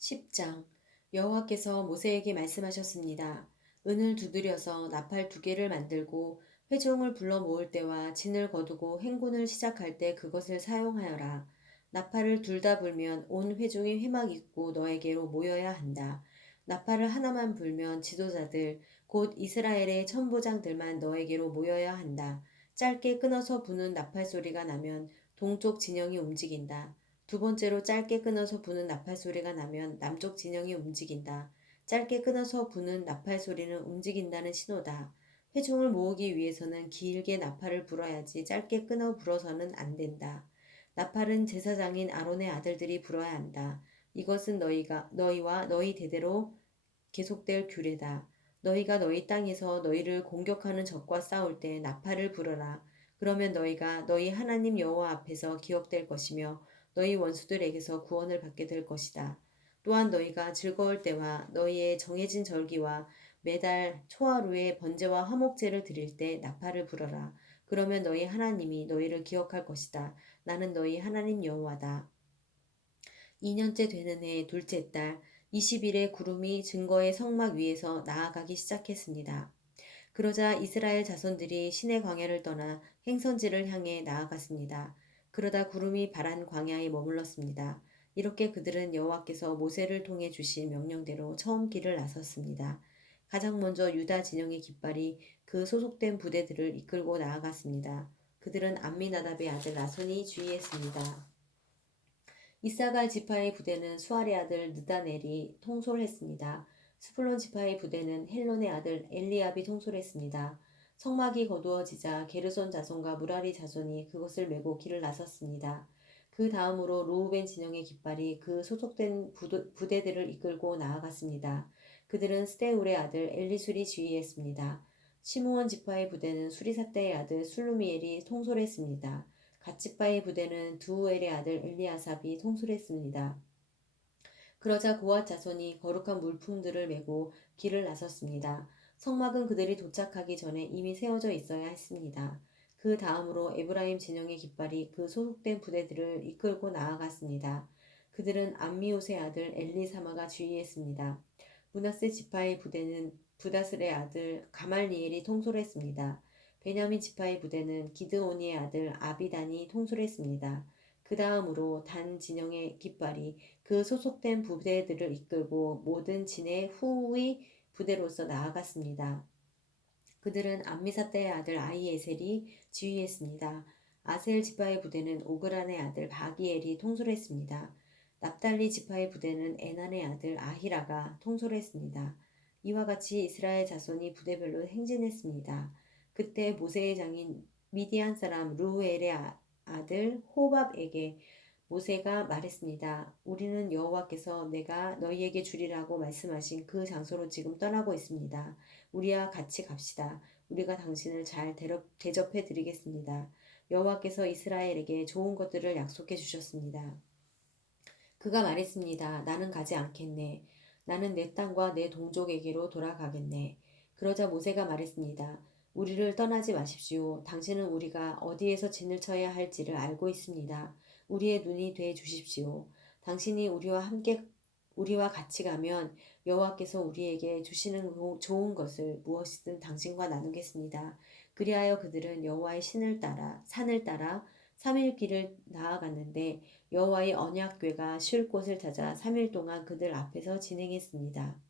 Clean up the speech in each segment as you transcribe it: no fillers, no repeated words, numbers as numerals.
10장 여호와께서 모세에게 말씀하셨습니다. 은을 두드려서 나팔 2개를 만들고 회중을 불러 모을 때와 진을 거두고 행군을 시작할 때 그것을 사용하여라. 나팔을 둘 다 불면 온 회중이 회막 입고 너에게로 모여야 한다. 나팔을 하나만 불면 지도자들 곧 이스라엘의 천부장들만 너에게로 모여야 한다. 짧게 끊어서 부는 나팔 소리가 나면 동쪽 진영이 움직인다. 두 번째로 짧게 끊어서 부는 나팔 소리가 나면 남쪽 진영이 움직인다. 짧게 끊어서 부는 나팔 소리는 움직인다는 신호다. 회중을 모으기 위해서는 길게 나팔을 불어야지 짧게 끊어 불어서는 안 된다. 나팔은 제사장인 아론의 아들들이 불어야 한다. 이것은 너희와 너희 대대로 계속될 규례다. 너희가 너희 땅에서 너희를 공격하는 적과 싸울 때 나팔을 불어라. 그러면 너희가 너희 하나님 여호와 앞에서 기억될 것이며 너희 원수들에게서 구원을 받게 될 것이다. 또한 너희가 즐거울 때와 너희의 정해진 절기와 매달 초하루에 번제와 화목제를 드릴 때 나팔을 불어라. 그러면 너희 하나님이 너희를 기억할 것이다. 나는 너희 하나님 여호와다. 2년째 되는 해 둘째 달 20일에 구름이 증거의 성막 위에서 나아가기 시작했습니다. 그러자 이스라엘 자손들이 시내 광야를 떠나 행선지를 향해 나아갔습니다. 그러다 구름이 바란 광야에 머물렀습니다. 이렇게 그들은 여호와께서 모세를 통해 주신 명령대로 처음 길을 나섰습니다. 가장 먼저 유다 진영의 깃발이 그 소속된 부대들을 이끌고 나아갔습니다. 그들은 암미나답의 아들 나손이 주의했습니다. 이사갈 지파의 부대는 수알의 아들 느다넬이 통솔했습니다. 스불론 지파의 부대는 헬론의 아들 엘리압이 통솔했습니다. 성막이 거두어지자 게르손 자손과 무라리 자손이 그것을 메고 길을 나섰습니다. 그 다음으로 루우벤 진영의 깃발이 그 소속된 부대들을 이끌고 나아갔습니다. 그들은 스데울의 아들 엘리술이 지휘했습니다. 시므온 지파의 부대는 수리사떼의 아들 술루미엘이 통솔했습니다. 갓지파의 부대는 두우엘의 아들 엘리아삽이 통솔했습니다. 그러자 고앗 자손이 거룩한 물품들을 메고 길을 나섰습니다. 성막은 그들이 도착하기 전에 이미 세워져 있어야 했습니다. 그 다음으로 에브라임 진영의 깃발이 그 소속된 부대들을 이끌고 나아갔습니다. 그들은 암미옷의 아들 엘리사마가 지휘했습니다. 므낫세 지파의 부대는 부다슬의 아들 가말리엘이 통솔했습니다. 베냐민 지파의 부대는 기드오니의 아들 아비단이 통솔했습니다. 그 다음으로 단 진영의 깃발이 그 소속된 부대들을 이끌고 모든 진의 후의 부대로서 나아갔습니다. 그들은 암미사떼의 아들 아히에셀이 지휘했습니다. 아셀 지파의 부대는 오그란의 아들 바기엘이 통솔했습니다. 납달리 지파의 부대는 에난의 아들 아히라가 통솔했습니다. 이와 같이 이스라엘 자손이 부대별로 행진했습니다. 그때 모세의 장인 미디안 사람 루엘의 아들 호밥에게 모세가 말했습니다. 우리는 여호와께서 내가 너희에게 주리라고 말씀하신 그 장소로 지금 떠나고 있습니다. 우리와 같이 갑시다. 우리가 당신을 잘 대접해 드리겠습니다. 여호와께서 이스라엘에게 좋은 것들을 약속해 주셨습니다. 그가 말했습니다. 나는 가지 않겠네. 나는 내 땅과 내 동족에게로 돌아가겠네. 그러자 모세가 말했습니다. 우리를 떠나지 마십시오. 당신은 우리가 어디에서 진을 쳐야 할지를 알고 있습니다. 우리의 눈이 돼 주십시오. 당신이 우리와 같이 가면 여호와께서 우리에게 주시는 좋은 것을 무엇이든 당신과 나누겠습니다. 그리하여 그들은 여호와의 산을 따라 3일 길을 나아갔는데 여호와의 언약궤가 쉴 곳을 찾아 3일 동안 그들 앞에서 진행했습니다.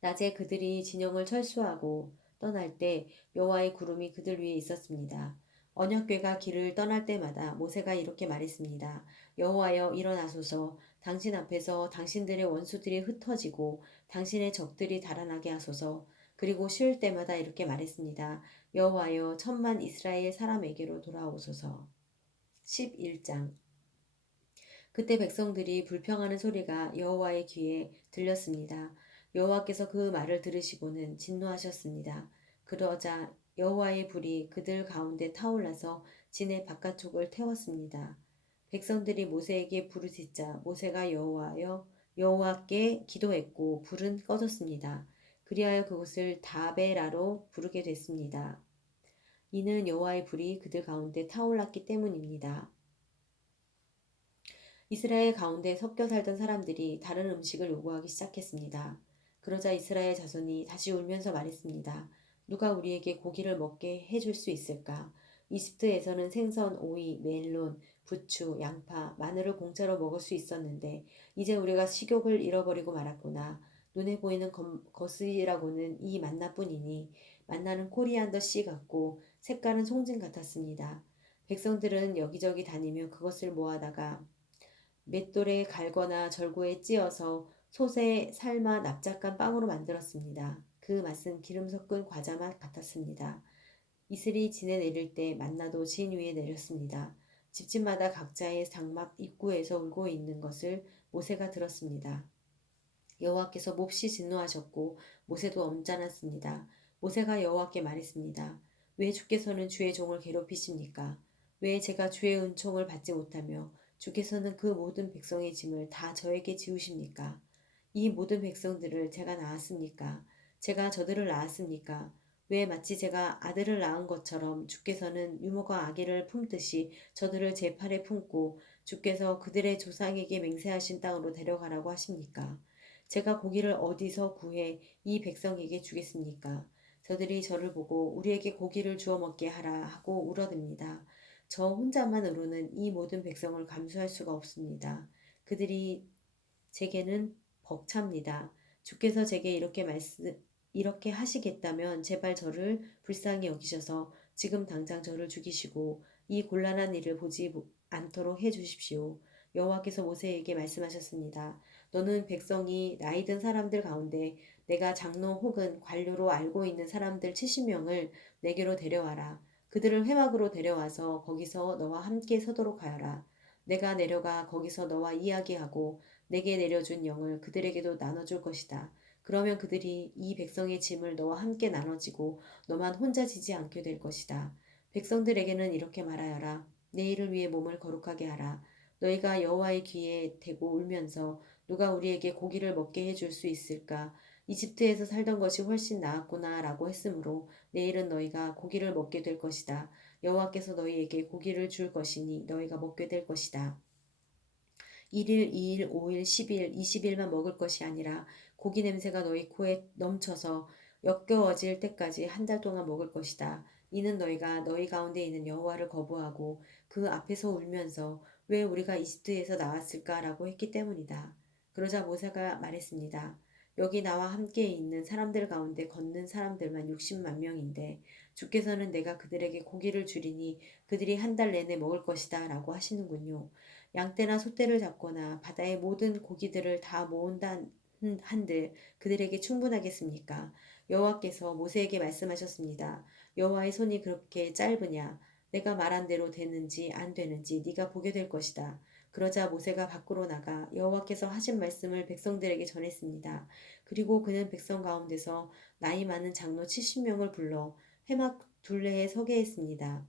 낮에 그들이 진영을 철수하고 떠날 때 여호와의 구름이 그들 위에 있었습니다. 언약궤가 길을 떠날 때마다 모세가 이렇게 말했습니다. 여호와여 일어나소서. 당신 앞에서 당신들의 원수들이 흩어지고 당신의 적들이 달아나게 하소서. 그리고 쉴 때마다 이렇게 말했습니다. 여호와여 천만 이스라엘 사람에게로 돌아오소서. 11장 그때 백성들이 불평하는 소리가 여호와의 귀에 들렸습니다. 여호와께서 그 말을 들으시고는 진노하셨습니다. 그러자 여호와의 불이 그들 가운데 타올라서 진의 바깥쪽을 태웠습니다. 백성들이 모세에게 부르짖자 모세가 여호와께 기도했고 불은 꺼졌습니다. 그리하여 그곳을 다베라로 부르게 됐습니다. 이는 여호와의 불이 그들 가운데 타올랐기 때문입니다. 이스라엘 가운데 섞여 살던 사람들이 다른 음식을 요구하기 시작했습니다. 그러자 이스라엘 자손이 다시 울면서 말했습니다. 누가 우리에게 고기를 먹게 해줄 수 있을까? 이집트에서는 생선, 오이, 멜론, 부추, 양파, 마늘을 공짜로 먹을 수 있었는데 이제 우리가 식욕을 잃어버리고 말았구나. 눈에 보이는 것이라고는 이 만나뿐이니 만나는 코리안더 씨 같고 색깔은 송진 같았습니다. 백성들은 여기저기 다니며 그것을 모아다가 맷돌에 갈거나 절구에 찧어서 솥에 삶아 납작한 빵으로 만들었습니다. 그 맛은 기름 섞은 과자 맛 같았습니다. 이슬이 진에 내릴 때 만나도 진 위에 내렸습니다. 집집마다 각자의 장막 입구에서 울고 있는 것을 모세가 들었습니다. 여호와께서 몹시 진노하셨고 모세도 엄짠했습니다. 모세가 여호와께 말했습니다. 왜 주께서는 주의 종을 괴롭히십니까? 왜 제가 주의 은총을 받지 못하며 주께서는 그 모든 백성의 짐을 다 저에게 지우십니까? 이 모든 백성들을 제가 낳았습니까? 제가 저들을 낳았습니까? 왜 마치 제가 아들을 낳은 것처럼 주께서는 유모가 아기를 품듯이 저들을 제 팔에 품고 주께서 그들의 조상에게 맹세하신 땅으로 데려가라고 하십니까? 제가 고기를 어디서 구해 이 백성에게 주겠습니까? 저들이 저를 보고 우리에게 고기를 주어 먹게 하라 하고 울어댑니다. 저 혼자만으로는 이 모든 백성을 감수할 수가 없습니다. 그들이 제게는 벅찹니다. 주께서 제게 이렇게 하시겠다면 제발 저를 불쌍히 여기셔서 지금 당장 저를 죽이시고 이 곤란한 일을 보지 않도록 해 주십시오. 여호와께서 모세에게 말씀하셨습니다. 너는 백성이 나이 든 사람들 가운데 내가 장로 혹은 관료로 알고 있는 사람들 70명을 내게로 데려와라. 그들을 회막으로 데려와서 거기서 너와 함께 서도록 하여라. 내가 내려가 거기서 너와 이야기하고 내게 내려준 영을 그들에게도 나눠줄 것이다. 그러면 그들이 이 백성의 짐을 너와 함께 나눠지고 너만 혼자 지지 않게 될 것이다. 백성들에게는 이렇게 말하여라. 내일을 위해 몸을 거룩하게 하라. 너희가 여호와의 귀에 대고 울면서 누가 우리에게 고기를 먹게 해줄 수 있을까? 이집트에서 살던 것이 훨씬 나았구나 라고 했으므로 내일은 너희가 고기를 먹게 될 것이다. 여호와께서 너희에게 고기를 줄 것이니 너희가 먹게 될 것이다. 1일, 2일, 5일, 10일, 20일만 먹을 것이 아니라 고기 냄새가 너희 코에 넘쳐서 역겨워질 때까지 한 달 동안 먹을 것이다. 이는 너희가 너희 가운데 있는 여호와를 거부하고 그 앞에서 울면서 왜 우리가 이집트에서 나왔을까라고 했기 때문이다. 그러자 모세가 말했습니다. 여기 나와 함께 있는 사람들 가운데 걷는 사람들만 60만 명인데 주께서는 내가 그들에게 고기를 주리니 그들이 한 달 내내 먹을 것이다 라고 하시는군요. 양떼나 소떼를 잡거나 바다의 모든 고기들을 다 모은다 한들 그들에게 충분하겠습니까? 여호와께서 모세에게 말씀하셨습니다. 여호와의 손이 그렇게 짧으냐? 내가 말한 대로 되는지 안 되는지 네가 보게 될 것이다. 그러자 모세가 밖으로 나가 여호와께서 하신 말씀을 백성들에게 전했습니다. 그리고 그는 백성 가운데서 나이 많은 장로 70명을 불러 회막 둘레에 서게 했습니다.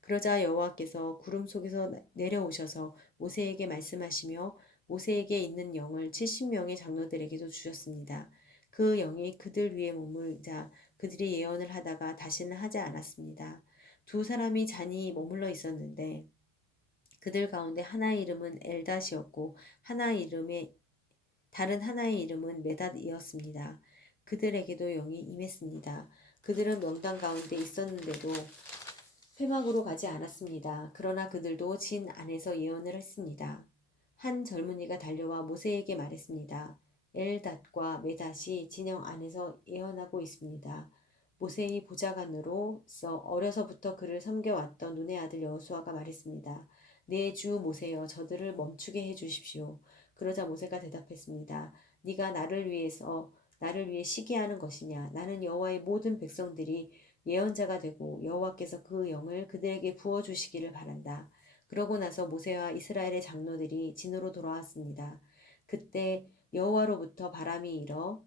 그러자 여호와께서 구름 속에서 내려오셔서 모세에게 말씀하시며 모세에게 있는 영을 70명의 장로들에게도 주셨습니다. 그 영이 그들 위에 머물자 그들이 예언을 하다가 다시는 하지 않았습니다. 두 사람이 잔이 머물러 있었는데 그들 가운데 하나의 이름은 엘닷이었고 다른 하나의 이름은 메닷이었습니다. 그들에게도 영이 임했습니다. 그들은 명당 가운데 있었는데도 회막으로 가지 않았습니다. 그러나 그들도 진 안에서 예언을 했습니다. 한 젊은이가 달려와 모세에게 말했습니다. 엘닷과 메닷이 진영 안에서 예언하고 있습니다. 모세의 보좌관으로서 어려서부터 그를 섬겨왔던 눈의 아들 여호수아가 말했습니다. 내 주 모세여 저들을 멈추게 해 주십시오. 그러자 모세가 대답했습니다. 네가 나를 위해 시기하는 것이냐? 나는 여호와의 모든 백성들이 예언자가 되고 여호와께서 그 영을 그들에게 부어 주시기를 바란다. 그러고 나서 모세와 이스라엘의 장로들이 진으로 돌아왔습니다. 그때 여호와로부터 바람이 일어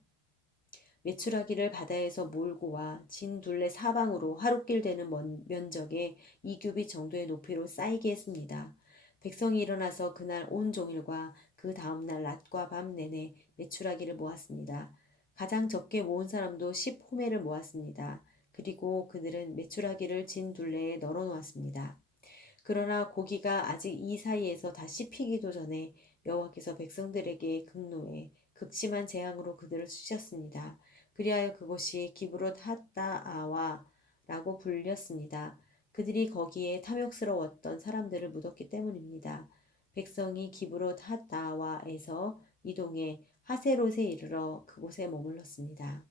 메추라기를 바다에서 몰고 와 진 둘레 사방으로 하룻길 되는 면적의 2규빗 정도의 높이로 쌓이게 했습니다. 백성이 일어나서 그날 온 종일과 그 다음날 낮과 밤 내내 메추라기를 모았습니다. 가장 적게 모은 사람도 10호멜을 모았습니다. 그리고 그들은 메추라기를 진 둘레에 널어 놓았습니다. 그러나 고기가 아직 이 사이에서 다 씹히기도 전에 여호와께서 백성들에게 극노해 극심한 재앙으로 그들을 쑤셨습니다. 그리하여 그곳이 기브롯 핫다아와라고 불렸습니다. 그들이 거기에 탐욕스러웠던 사람들을 묻었기 때문입니다. 백성이 기브롯 핫다아와에서 이동해 하세롯에 이르러 그곳에 머물렀습니다.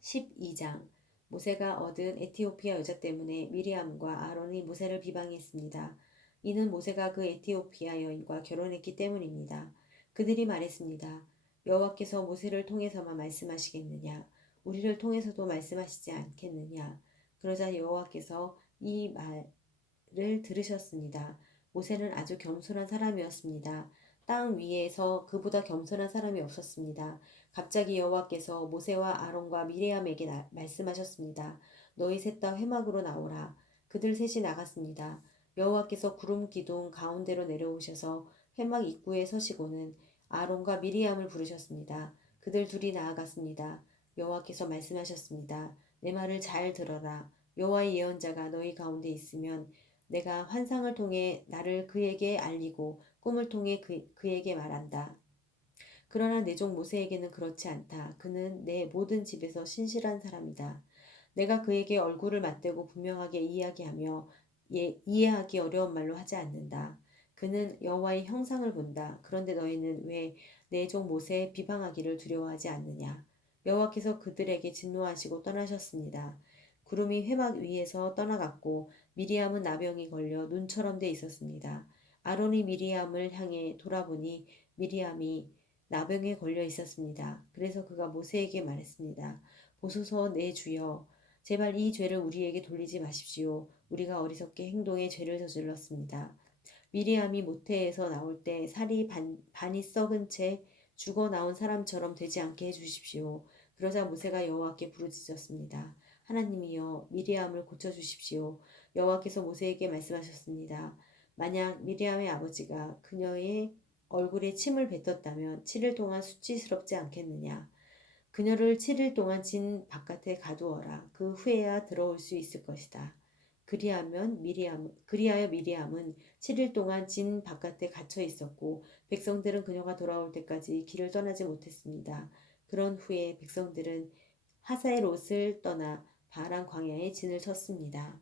12장 모세가 얻은 에티오피아 여자 때문에 미리암과 아론이 모세를 비방했습니다. 이는 모세가 그 에티오피아 여인과 결혼했기 때문입니다. 그들이 말했습니다. 여호와께서 모세를 통해서만 말씀하시겠느냐? 우리를 통해서도 말씀하시지 않겠느냐? 그러자 여호와께서 이 말을 들으셨습니다. 모세는 아주 겸손한 사람이었습니다. 땅 위에서 그보다 겸손한 사람이 없었습니다. 갑자기 여호와께서 모세와 아론과 미리암에게 말씀하셨습니다. 너희 셋 다 회막으로 나오라. 그들 셋이 나갔습니다. 여호와께서 구름 기둥 가운데로 내려오셔서 회막 입구에 서시고는 아론과 미리암을 부르셨습니다. 그들 둘이 나아갔습니다. 여호와께서 말씀하셨습니다. 내 말을 잘 들어라. 여호와의 예언자가 너희 가운데 있으면 내가 환상을 통해 나를 그에게 알리고 꿈을 통해 그에게 말한다. 그러나 내 종 모세에게는 그렇지 않다. 그는 내 모든 집에서 신실한 사람이다. 내가 그에게 얼굴을 맞대고 분명하게 이야기하며 이해하기 어려운 말로 하지 않는다. 그는 여호와의 형상을 본다. 그런데 너희는 왜 내 종 모세의 비방하기를 두려워하지 않느냐? 여호와께서 그들에게 진노하시고 떠나셨습니다. 구름이 회막 위에서 떠나갔고 미리암은 나병이 걸려 눈처럼 돼 있었습니다. 아론이 미리암을 향해 돌아보니 미리암이 나병에 걸려 있었습니다. 그래서 그가 모세에게 말했습니다. 보소서 내 주여, 제발 이 죄를 우리에게 돌리지 마십시오. 우리가 어리석게 행동에 죄를 저질렀습니다. 미리암이 모태에서 나올 때 살이 반이 썩은 채 죽어 나온 사람처럼 되지 않게 해주십시오. 그러자 모세가 여호와께 부르짖었습니다. 하나님이여 미리암을 고쳐주십시오. 여호와께서 모세에게 말씀하셨습니다. 만약 미리암의 아버지가 그녀의 얼굴에 침을 뱉었다면 7일 동안 수치스럽지 않겠느냐. 그녀를 7일 동안 진 바깥에 가두어라. 그 후에야 들어올 수 있을 것이다. 그리하여 미리암은 7일 동안 진 바깥에 갇혀 있었고 백성들은 그녀가 돌아올 때까지 길을 떠나지 못했습니다. 그런 후에 백성들은 하사엘옷을 떠나 바란 광야에 진을 쳤습니다.